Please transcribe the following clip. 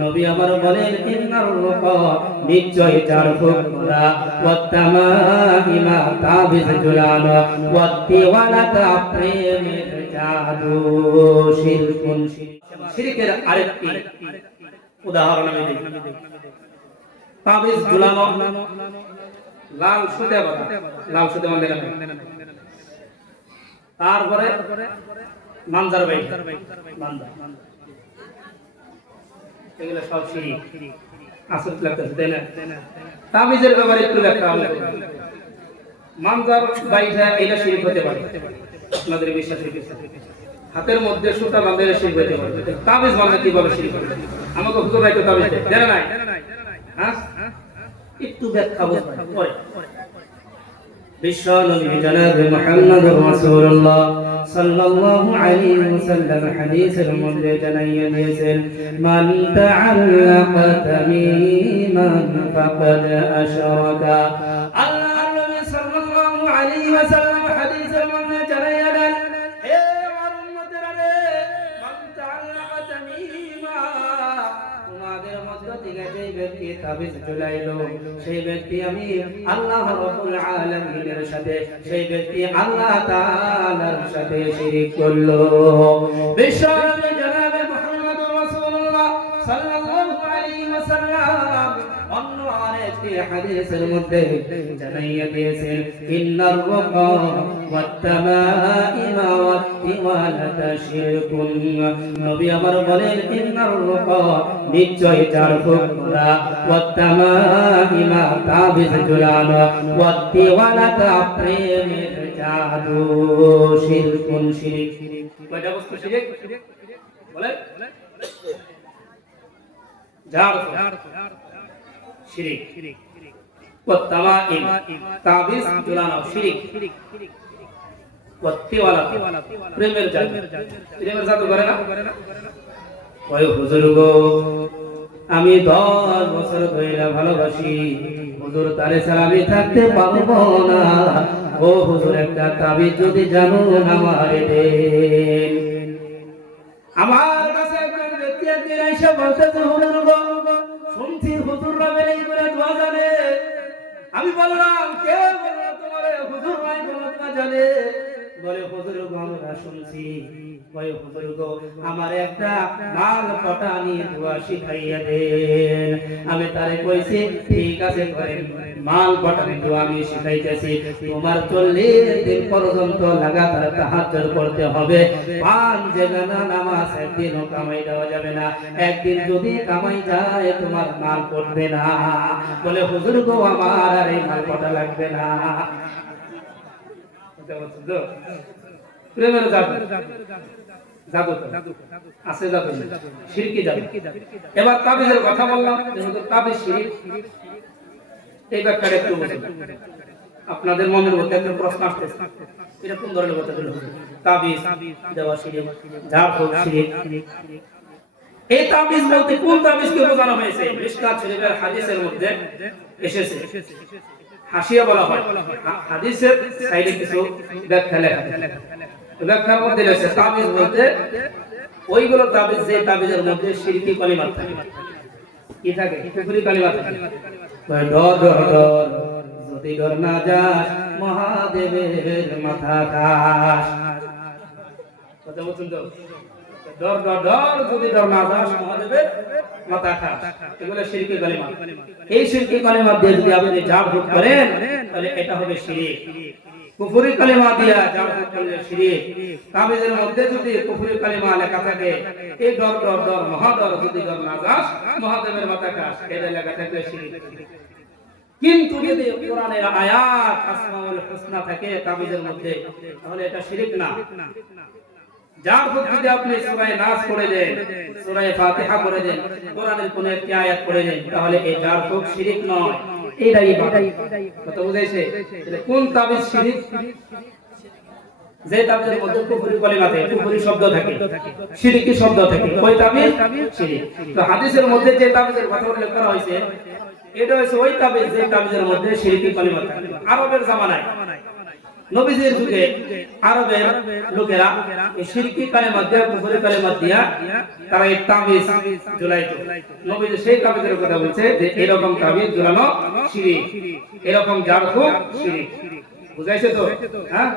নবী আবার বলেন ইন্নার রুকা নিশ্চয় চারফুক করা ওয়াত্তামাইমা তাবিজ ঝুলানো ওয়াত্তিওয়ালাতা প্রেমের জাদু শিরকুন শিরকের আরেকটি উদাহরণ আমি দিই। তাবিজ ঝুলানো লাল সুতা বাঁধা, লাল সুতা বাঁধা তারপরে মানজার ভাই মানজার এগুলো সব শিরিক আসল লাগতেছে তাই না? তাবিজের ব্যাপারে একটু ব্যাখ্যা হবে। মানজার বাইটা এটা শিরিক হতে পারে, আপনাদের বিশ্বাস হাতের মধ্যে সুতা বাঁধলে শিরিক হতে পারে। তাবিজ বাঁধলে কিভাবে শিরিক হবে? আমাকে হুজুর ভাই তো তাবিজ দেয় জানা নাই, হ্যাঁ একটু ব্যাখ্যা বুঝবেন। বিশ্ব নবী জনাব মুহাম্মদুর রাসূলুল্লাহ সাল্লাল্লাহু আলাইহি ওয়াসাল্লাম হাদিসের মধ্যে জানাইয়া দিয়েছেন মান তাআল্লাকা তামিমান ফাকাদ আশরাকা। আল্লাহর নবী সাল্লাল্লাহু আলাইহি ওয়াসাল্লাম হাদিসের মধ্যে জানাইয়া দেন, হে আমার উম্মতেরা রে, মান তাআল্লাকা তামিমা, তোমাদের মধ্য থেকে যে ব্যক্তি তাবিজ ঝুলাইলো সেই ব্যক্তি আমি আল্লাহ রাব্বুল আলামিনের সাথে, সেই ব্যক্তি আল্লাহ তাআলার সাথে শিরক করলো। বিশ্বনবী জনাব মুহাম্মদুর রাসূলুল্লাহ সাল্লাল্লাহু আলাইহি ওয়াসাল্লাম অন্য আরেকটি হাদিসের মধ্যে জানাইয়া দিয়েছেন ইন্নার রুকা ওয়াত্তামাইমা ওয়াত্তিওয়ালাতা শিরকুন। নবী আমার বলেন ইন্নার রুকা নিশ্চয় চারফুক করা ওয়াত্তামাইমা তাবিজ ঝুলানো ওয়াত্তিওয়ালাতা প্রেমের জাদু শিরকুন শিরিক। কয়টা বস্তু শিরিক বলে? জারফ শিরিক, ওয়াত্তামাইম তাবিজ ঝুলানো শিরিক, ওয়াত্তিওয়ালা প্রেমের জাদু। প্রেমের জাদু করে না? ওই হুজুর গো আমি 10 বছর ধরে ভালোবাসি হুজুর, তারে ছাড়া আমি থাকতে পারবো না। ও হুজুর একটা তাবিজ যদি জানুন আমারে দেন। আমার কাছে একজন ব্যক্তি একদিন এসে বলতেছে হুজুর গো শুনছি হুজুররা বেলাই করে দোয়া জানে। আমি বললাম কে বললো তোমারে হুজুর ভাই দোয়া জানে? বলে হুজুর গো আমরা শুনছি। বলে হুজুর গো আমার একটা মাল পটা নিয়ে দোয়া শিখাইয়া দেন। আমি তারে কইছি ঠিক আছে করেন, মাল পটা নিয়ে দোয়া আমি শিখাইতেছি। তোমার 40 দিন পর্যন্ত লাগাতার তাহাজ্জুদ করতে হবে। 5 জায়গা নামাজ একদিনও কামাই দেওয়া যাবে না। একদিন যদি কামাই যায় তোমার মাল পড়বে না। বলে হুজুর গো আমার আর এই মাল পটা লাগবে না। প্রেমের জাদু, জাদু আছে, জাদু শিরকি জাদু। এবার তাবিজের কথা বললাম, যেহেতু তাবিজ শিরক, এই ব্যাপারে একটু বুঝুন। আপনাদের মনের মধ্যে একটা প্রশ্ন আসতেছে এটা কোন ধরনের কথা বলবো? তাবিজ দেওয়া শিরক, জাদু শিরক। এই তাবিজ বলতে কোন তাবিজকে বোঝানো হয়েছে? মিশকাত শরীফের হাদিসের মধ্যে এসেছে, হাসিয়া বলা হয়। হাদিসের সাইডে কিছু ব্যাখ্যা লেখা, ব্যাখ্যার মধ্যে লেখা তাবিজ বলতে ওইগুলো তাবিজ যে তাবিজের মধ্যে শিরকি কালিমা থাকে। কি থাকে? কুফরি কালিমা থাকে। ডর ডর ডর যদি ডর না যাস মহাদেবের মাথা খাস। কথা বলছেন তো? ডর ডর ডর যদি ডর না যাস মহাদেবের মাথা খাস, এগুলো শিরকি কালিমা। এই শিরকি কালিমা দিয়ে যদি আপনি জাদু করেন তাহলে এটা হবে শিরক। কুফরি কালিমা দিয়া জাদু করলে শিরক। তাবিজের মধ্যে যদি কুফরি কালিমা লেখা থাকে এই ডর ডর ডর মহাডর যদি ডর না যাস মহাদেবের মাথা খাস, এটা লেখা থাকলে শিরক। কিন্তু যদি কোরআনের আয়াত আসমাউল হুসনা থাকে তাবিজের মধ্যে তাহলে এটা শিরক না। যার যদি আপনি সূরা নাস পড়ে দেন, সূরা ফাতিহা পড়ে দেন, কোরআনের কোন একটি আয়াত পড়ে দেন, তাহলে এই যার ফুক শিরক নয়, এটাই ইবাদত। কথা বুঝাইছে? তাহলে কোন তাবিজ শিরক? যে তাবিজের মধ্যে কুফরি কালিমা থাকে, কুফরি শব্দ থাকে, শিরকি শব্দ থাকে, ওই তাবিজ শিরক। তো হাদিসের মধ্যে যে তাবিজের কথা উল্লেখ করা হয়েছে এটা হচ্ছে ওই তাবিজ যে তাবিজের মধ্যে শিরকি কালিমা থাকে। আরবের জামানায় নবীজির যুগে আরবের লোকেরা এই শিরকি কালেমা দিয়া কুফরি কালেমা দিয়া তারা এই তাবিজ ঝুলাইতো। নবীজি সেই তাবিজের কথা বলছে যে এরকম তাবিজ ঝুলানো শিরক, এরকম জারফুক শিরক। বুঝাইছে তো? হ্যাঁ।